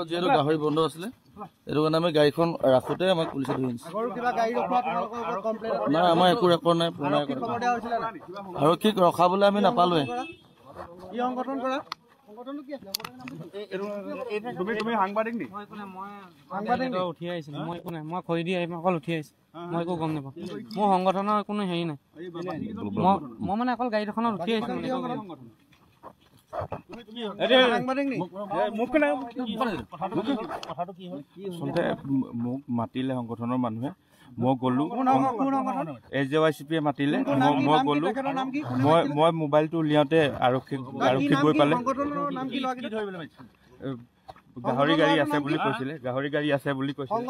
আগত যিহেতু গাহৰি বন্ধ আছিলে এইটো কাৰণে আমি গাড়ীখন ৰাখোঁতে আমাক পুলিচে ধৰি আনিছে নাই আমাৰ একো ৰেকৰ্ড নাই পুৰণা আৰক্ষীক ৰখাবলৈ আমি নাপালোৱে তুমি সাংবাদিক নি উঠি আহিছিলো মই একো নাই মই খৰি দি আহিম অকল উঠি আহিছো মই একো গম নাপাওঁ মোৰ সংগঠনৰ কোনো হেৰি নাই মই মানে অকল গাড়ী এখনত উঠি আহিছো আচলতে মোক মাতিলে সংগঠনৰ মানুহে মই গ'লো AJYCP মাতিলে মই গ'লো মই মোবাইলটো উলিয়াওঁতে আৰক্ষী গৈ পালে গাহৰি গাড়ী আছে বুলি কৈছিলে